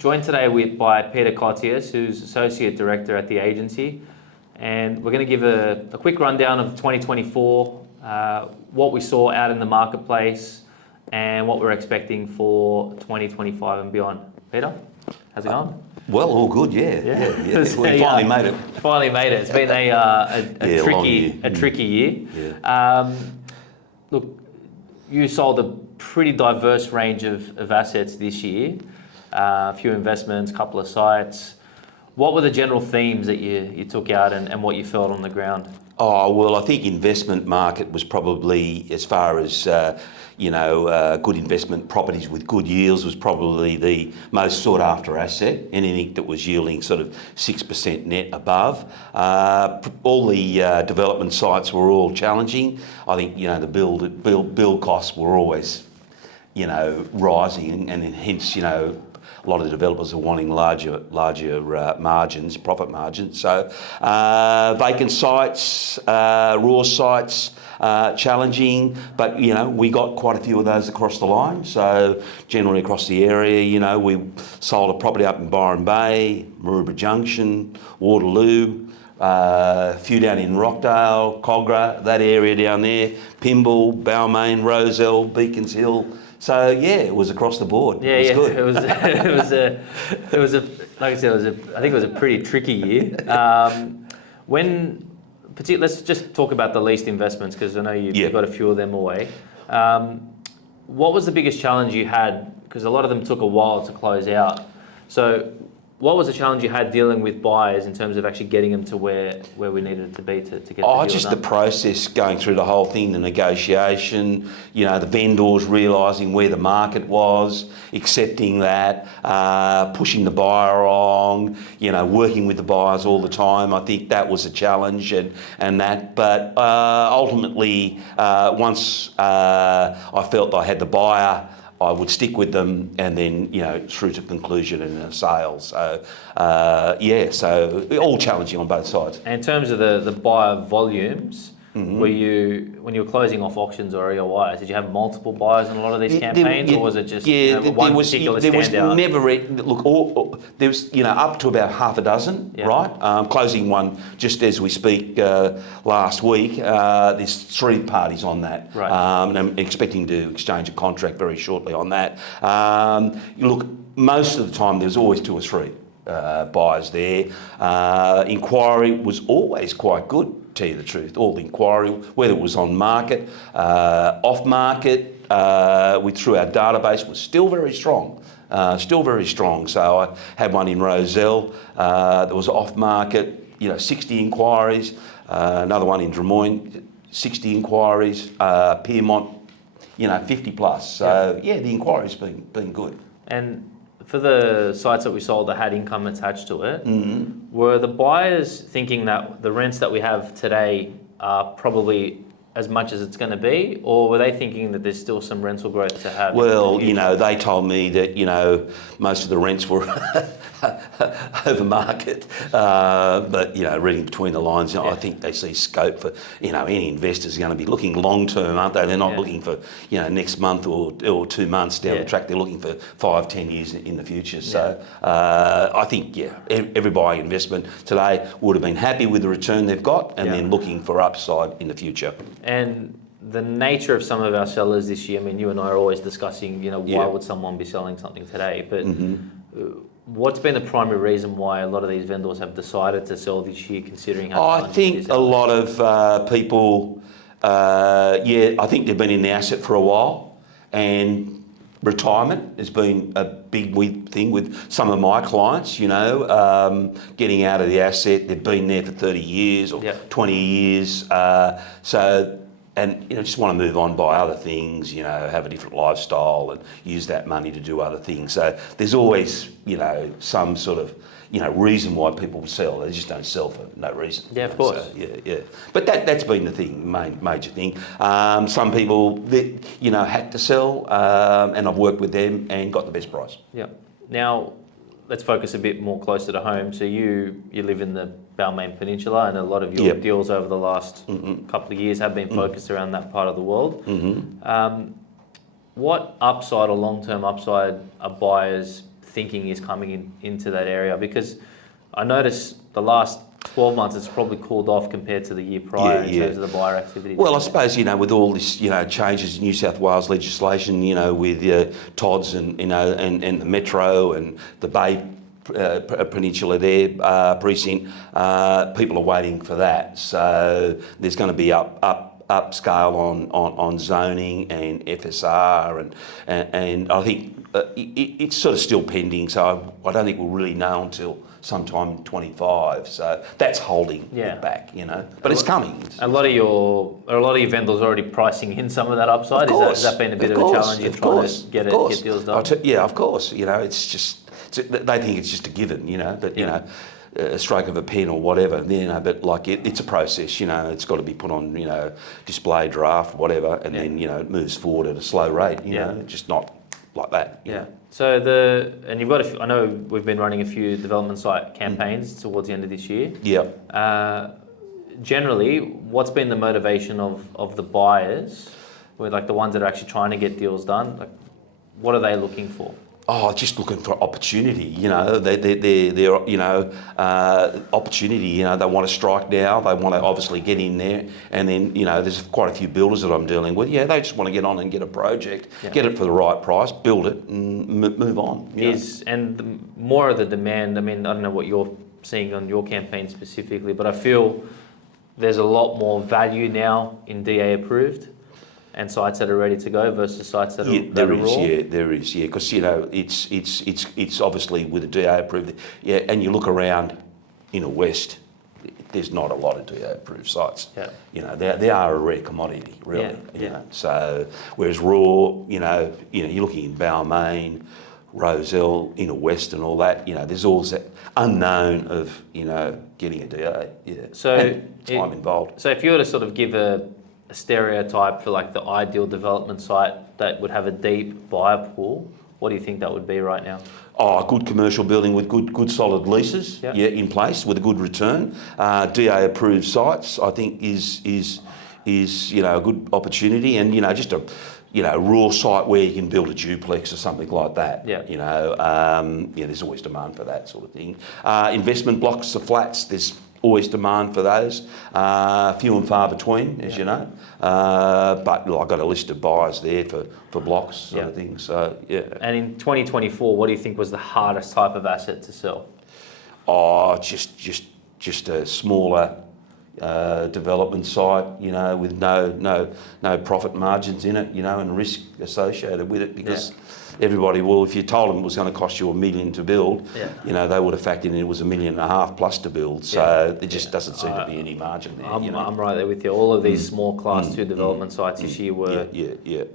Joined today by 𝗜puis𝗀𝘂𝘀𝘁𝗿, who's Associate Director at the agency. And we're going to give a quick rundown of 2024, what we saw out in the marketplace, and what we're expecting for 2025 and beyond. Peter, how's it going? Well, all good, yeah. We finally made it. Finally made it. It's been a tricky year. Yeah. Look, you sold a pretty diverse range of assets this year. A few investments, couple of sites. What were the general themes that you took out and what you felt on the ground? Oh, well, I think investment market was probably, as far as, good investment properties with good yields was probably the most sought after asset. Anything that was yielding sort of 6% net above. All the development sites were all challenging. I think, the build costs were always, rising and hence, a lot of the developers are wanting larger margins, profit margins. So vacant sites, raw sites, challenging, but we got quite a few of those across the line. So generally across the area, we sold a property up in Byron Bay, Maroubra Junction, Waterloo, a few down in Rockdale, Cogra, that area down there, Pymble, Balmain, Rozelle, Beacons Hill. So yeah, it was across the board. Yeah, it was good. It was like I said, I think it was a pretty tricky year. Let's just talk about the leased investments, because I know you've got a few of them away. What was the biggest challenge you had? Because a lot of them took a while to close out. So what was the challenge you had dealing with buyers in terms of actually getting them to where we needed it to be to get the deal just done? the process going through the whole thing, the negotiation, the vendors realising where the market was, accepting that, pushing the buyer along, working with the buyers all the time. I think that was a challenge and that. But ultimately, once I felt I had the buyer, I would stick with them and then, through to conclusion and a sale. So, so all challenging on both sides. And in terms of the buyer volumes, when you were closing off auctions or EOIs, did you have multiple buyers in a lot of these campaigns, or was it just one particular standout? There was up to about half a dozen, right? Closing one just as we speak last week. There's 3 parties on that, right. And I'm expecting to exchange a contract very shortly on that. Most of the time there's always 2 or 3 buyers there. Inquiry was always quite good. Tell you the truth, all the inquiry, whether it was on market, off market, through our database, was still very strong. So I had one in Rozelle that was off market, 60 inquiries. Another one in Drummoyne, 60 inquiries. Pyrmont, 50 plus. So the inquiry's been good. And for the sites that we sold that had income attached to it, were the buyers thinking that the rents that we have today are probably as much as it's going to be, or were they thinking that there's still some rental growth to have? Well, they told me that, most of the rents were over market, but, reading between the lines, I think they see scope for, any investors are going to be looking long term, aren't they? They're not looking for, next month or 2 months down the track. They're looking for 5-10 years in the future. So I think, every buying investment today would have been happy with the return they've got and then looking for upside in the future. And the nature of some of our sellers this year, I mean, you and I are always discussing, why would someone be selling something today? But what's been the primary reason why a lot of these vendors have decided to sell this year, considering how I think a lot of people, I think they've been in the asset for a while, and retirement has been a big thing with some of my clients, getting out of the asset. They've been there for 30 years or 20 years. Just want to move on, buy other things, have a different lifestyle and use that money to do other things. So there's always, some sort of, reason why people sell. They just don't sell for no reason. Yeah, of course. So, But that's been the thing, major thing. Some people that, had to sell, and I've worked with them and got the best price. Yeah. Now, let's focus a bit more closer to home. So you live in the Balmain Peninsula, and a lot of your deals over the last couple of years have been focused around that part of the world. What upside or long-term upside are buyers thinking is coming into that area? Because I noticed the last 12 months it's probably cooled off compared to the year prior in terms of the buyer activity. Well, I suppose, with all this, changes in New South Wales legislation, with TODs and, and the Metro and the Bay Peninsula there, precinct, people are waiting for that. So there's going to be upscale on zoning and FSR and I think it's sort of still pending. So I don't think we'll really know until sometime 25. So that's holding it back, But it's coming. A lot of your vendors already pricing in some of that upside. Has that been a bit of a challenge in trying to get deals done? Yeah, of course. It's just they think it's just a given, but a stroke of a pen or whatever, but like it's a process, it's got to be put on, display, draft, whatever, and then, it moves forward at a slow rate, just not like that. Yeah. So you've got I know we've been running a few development site campaigns towards the end of this year. Yeah. Generally, what's been the motivation of the buyers, with like the ones that are actually trying to get deals done? Like, what are they looking for? Oh, just looking for opportunity. They're opportunity. They want to strike now. They want to obviously get in there, and then there's quite a few builders that I'm dealing with. Yeah, they just want to get on and get a project, get it for the right price, build it, and move on. More of the demand. I mean, I don't know what you're seeing on your campaign specifically, but I feel there's a lot more value now in DA approved and sites that are ready to go versus sites that are raw. There is, because it's obviously with the DA approved, and you look around in the West, there's not a lot of DA approved sites. They are a rare commodity, really. So whereas raw, you're looking in Balmain, Rozelle, inner West, and all that. There's always that unknown of getting a DA. So time involved. So if you were to sort of give a stereotype for like the ideal development site that would have a deep buyer pool, what do you think that would be right now? Oh, a good commercial building with good solid leases, in place with a good return. DA approved sites, I think, is a good opportunity, and just a raw site where you can build a duplex or something like that. There's always demand for that sort of thing. Investment blocks of flats, there's always demand for those. Few and far between, as you know. But I've got a list of buyers there for blocks sort of thing. So And in 2024, what do you think was the hardest type of asset to sell? Oh, just a smaller development site, with no profit margins in it, and risk associated with it, because everybody, if you told them it was going to cost you $1 million to build, they would have factored in it was $1.5 million plus to build. So there just doesn't seem to be any margin there. I'm right there with you. All of these small class 2 development sites this year were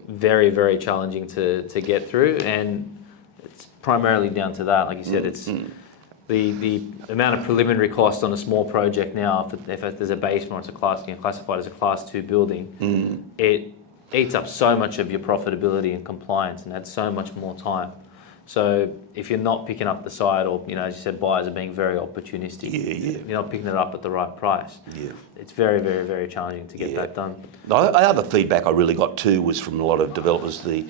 very, very challenging to get through, and it's primarily down to that. Like you said, it's the amount of preliminary cost on a small project now. If there's a basement or it's classified as a class 2 building, it eats up so much of your profitability and compliance, and adds so much more time. So if you're not picking up the site, or as you said, buyers are being very opportunistic. You're not picking it up at the right price. It's very, very, very challenging to get that done. The other feedback I really got too was from a lot of developers. The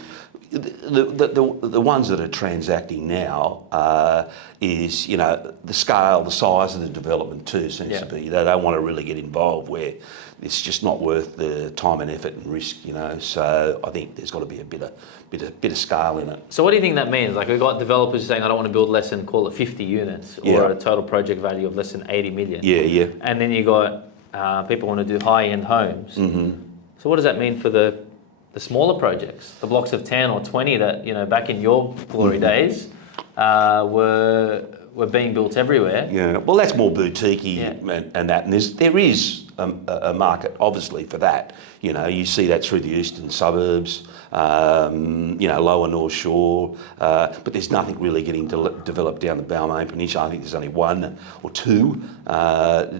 ones that are transacting now is the scale, the size of the development too seems to be. They don't want to really get involved where it's just not worth the time and effort and risk. So I think there's got to be a bit of scale in it. So what do you think that means? Like, we've got developers saying, I don't want to build less than, call it 50 units, or a total project value of less than 80 million. And then you got people want to do high-end homes. So what does that mean for the smaller projects, the blocks of 10 or 20 that, back in your glory days, were being built everywhere? Well, that's more boutique-y and that. And there is a market, obviously, for that. You see that through the eastern suburbs, lower North Shore, but there's nothing really getting developed down the Balmain Peninsula. I think there's only 1 or 2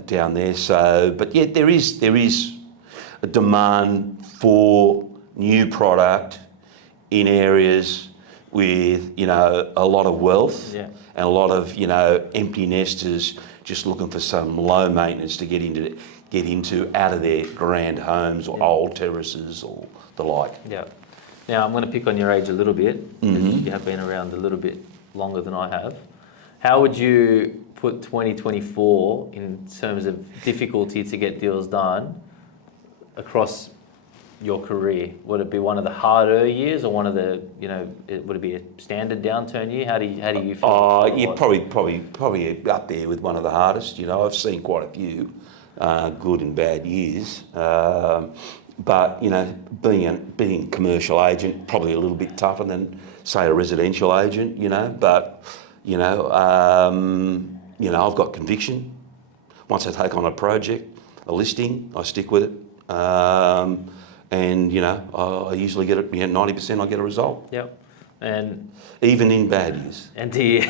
down there. So, but there is a demand for new product in areas with a lot of wealth and a lot of empty nesters just looking for some low maintenance to get into out of their grand homes or old terraces or the like. Now I'm going to pick on your age a little bit, because you have been around a little bit longer than I have. How would you put 2024 in terms of difficulty to get deals done across your career? Would it be one of the harder years, or one of the, would it be a standard downturn year? How do you feel? Yeah, probably up there with one of the hardest. I've seen quite a few good and bad years. But being a commercial agent, probably a little bit tougher than, say, a residential agent. But I've got conviction. Once I take on a project, a listing, I stick with it. And I usually get it. 90% I get a result. Yep. And even in bad years. And do you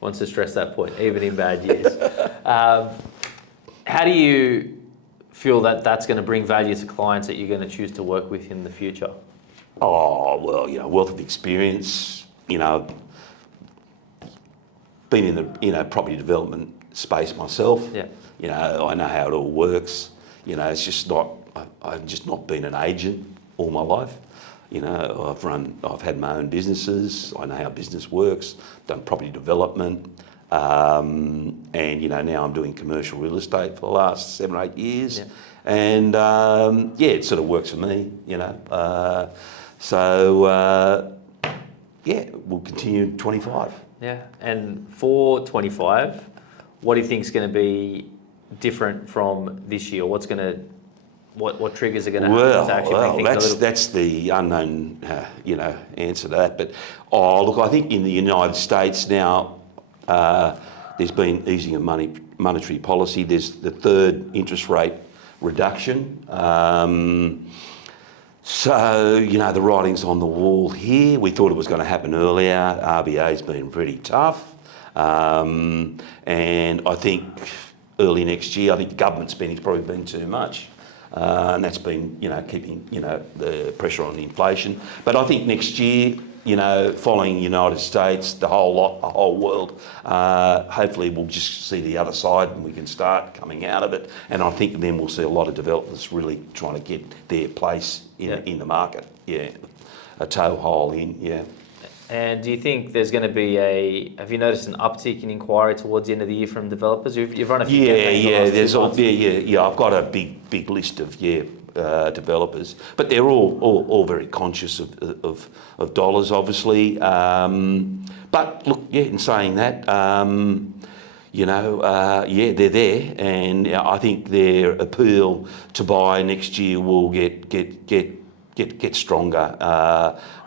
wants to stress that point, even in bad years. How do you feel that that's going to bring value to clients that you're going to choose to work with in the future? Oh, well, wealth of experience, been in the property development space myself. Yeah. I know how it all works. It's just not, I've just not been an agent all my life. I've had my own businesses. I know how business works, done property development. And now I'm doing commercial real estate for the last 7 or 8 years. Yeah. And it sort of works for me, we'll continue in 25. Yeah, and for 25, what do you think is going to be different from this year? What triggers are going to happen to actually bring things a little... that's the unknown, answer to that. But look, I think in the United States now, there's been easing of monetary policy. There's the third interest rate reduction. So, the writing's on the wall here. We thought it was going to happen earlier. RBA's been pretty tough. And I think early next year, I think the government spending's probably been too much. And that's been, keeping, the pressure on the inflation. But I think next year, following the United States, the whole world, hopefully we'll just see the other side and we can start coming out of it. And I think then we'll see a lot of developers really trying to get their place in the market. Yeah, a toehold in, yeah. And do you think there's going to be have you noticed an uptick in inquiry towards the end of the year from developers? You've run a few campaigns. I've got a big list of developers, but they're all very conscious of dollars, obviously. But look, in saying that, they're there, and I think their appeal to buy next year will get stronger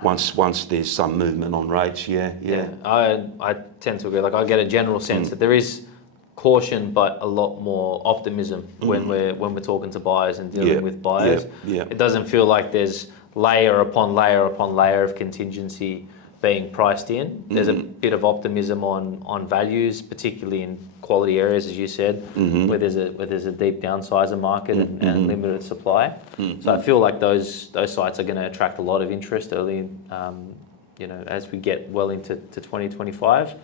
once there's some movement on rates. Yeah. I tend to agree. I get a general sense that there is caution, but a lot more optimism when we're talking to buyers and dealing with buyers. Yeah. It doesn't feel like there's layer upon layer upon layer of contingency being priced in. There's a bit of optimism on values, particularly in quality areas, as you said, where there's a deep downsizer market and limited supply. So I feel like those sites are going to attract a lot of interest early, as we get well into 2025.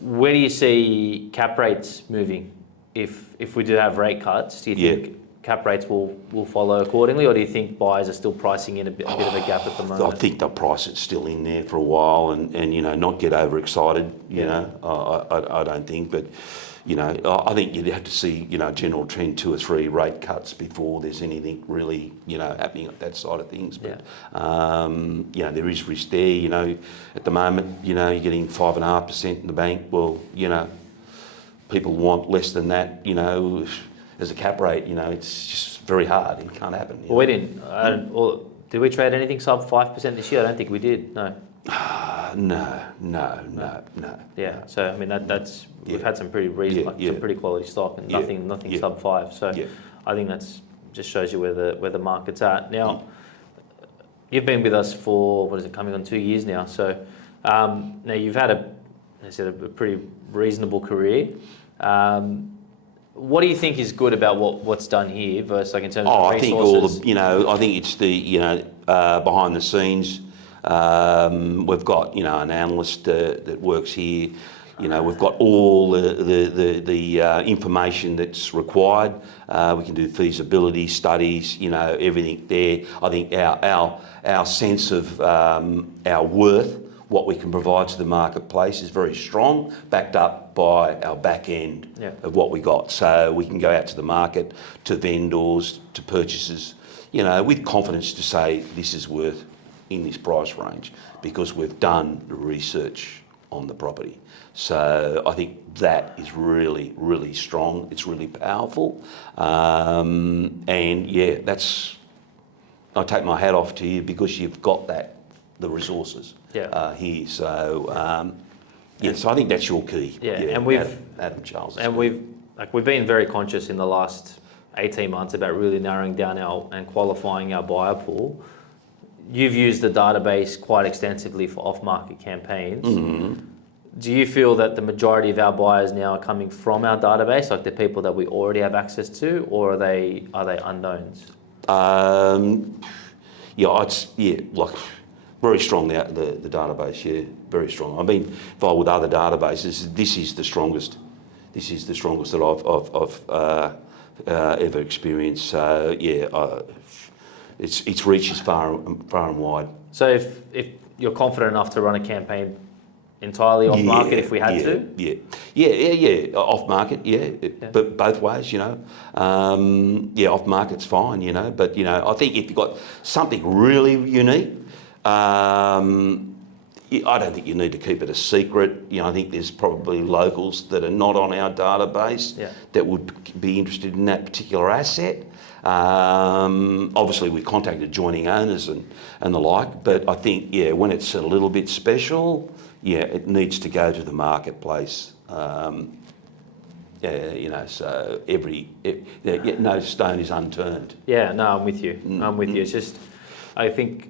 Where do you see cap rates moving? If we do have rate cuts, do you think cap rates will follow accordingly, or do you think buyers are still pricing in a bit of a gap at the moment? I think they'll price it still in there for a while and not get overexcited. I don't think, but I think you'd have to see general trend 2 or 3 rate cuts before there's anything really happening at that side of things. But there is risk there. At the moment, you're getting 5.5% in the bank. Well, people want less than that. As a cap rate, it's just very hard. It can't happen. Well, we didn't. Did we trade anything sub 5% this year? I don't think we did. No. No. Yeah. So I mean that's we've had some pretty reasonable, some pretty quality stock, and nothing sub 5. So I think that's just shows you where the market's at now. You've been with us for coming on 2 years now. So now you've had a pretty reasonable career. What do you think is good about what's done here versus in terms of resources? I think it's the behind the scenes. We've got an analyst that works here. We've got all the information that's required. We can do feasibility studies. Everything there. I think our sense of our worth what we can provide to the marketplace is very strong, backed up by our back end of what we got. So we can go out to the market, to vendors, to purchasers, you know, with confidence to say this is worth in this price range because we've done the research on the property. So I think that is really, really strong. It's really powerful. And yeah, I take my hat off to you because you've got the resources here. So so I think that's your key. And we've Adam Charles. And we've been very conscious in the last 18 months about really narrowing down and qualifying our buyer pool. You've used the database quite extensively for off-market campaigns. Mm-hmm. Do you feel that the majority of our buyers now are coming from our database, like the people that we already have access to, or are they unknowns? Like very strong the database. Very strong. I've been involved with other databases. This is the strongest. This is the strongest that I've ever experienced. So its reach is far and wide. So if you're confident enough to run a campaign entirely off market if we had to? Off market, but both ways, you know. Off market's fine, you know, but you know, I think if you've got something really unique, I don't think you need to keep it a secret. You know, I think there's probably locals that are not on our database that would be interested in that particular asset. Obviously we contacted adjoining owners and the like, but I think, when it's a little bit special, it needs to go to the marketplace. You know, so no stone is unturned. Yeah, no, I'm with you. I'm with you. It's just, I think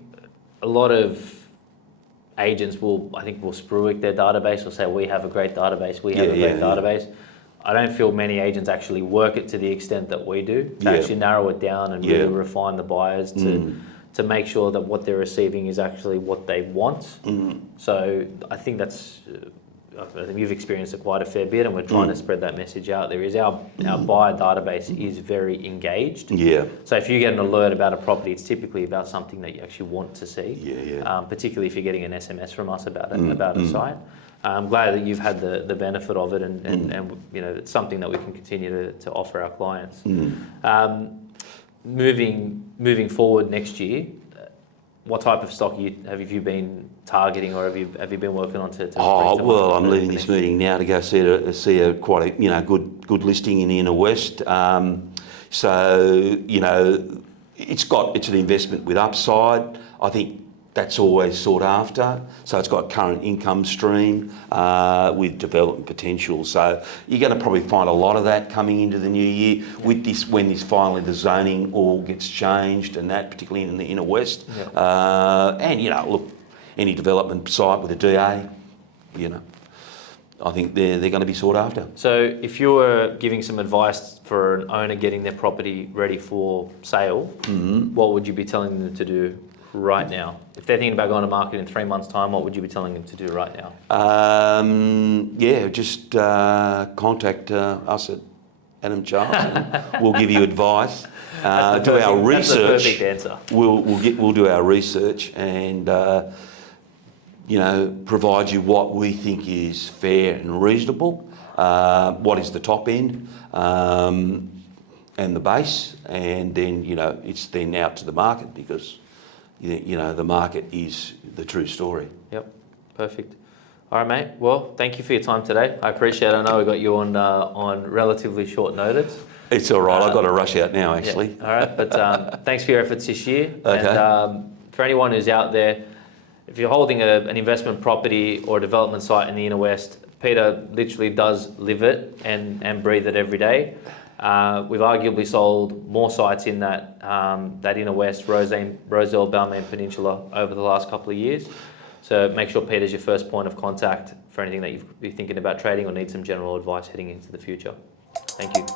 a lot of agents will spruik their database or say, we have a great database, we have a great database. I don't feel many agents actually work it to the extent that we do, to actually narrow it down and really refine the buyers to make sure that what they're receiving is actually what they want. So I think I think you've experienced it quite a fair bit, and we're trying to spread that message out there. Our buyer database is very engaged. So if you get an alert about a property, it's typically about something that you actually want to see. Particularly if you're getting an SMS from us about a site. I'm glad that you've had the benefit of it, and you know, it's something that we can continue to offer our clients. Moving forward next year, what type of stock have you been targeting, or have you been working on to I'm leaving this meeting now to go see quite a good listing in the inner west. So you know, it's an investment with upside. I think that's always sought after. So it's got current income stream with development potential. So you're going to probably find a lot of that coming into the new year with this, when finally the zoning all gets changed, and that particularly in the inner west. And you know, look, any development site with a DA, you know, I think they're going to be sought after. So if you were giving some advice for an owner getting their property ready for sale, what would you be telling them to do right now? If they're thinking about going to market in 3 months' time, what would you be telling them to do right now? Just contact us at Adam Charles, and we'll give you advice. Do our research. That's the perfect answer. We'll do our research and you know, provide you what we think is fair and reasonable. What is the top end and the base, and then you know, it's then out to the market, because you know, the market is the true story. Yep, perfect. All right, mate. Well, thank you for your time today. I appreciate it. I know we got you on relatively short notice. It's all right. I've got to rush out now, actually. Yeah. All right, but thanks for your efforts this year. Okay. And for anyone who's out there, if you're holding an investment property or a development site in the inner west, Peter literally does live it and breathe it every day. We've arguably sold more sites in that inner west, Rozelle, Balmain Peninsula, over the last couple of years. So make sure Peter's your first point of contact for anything that you'd be thinking about trading or need some general advice heading into the future. Thank you.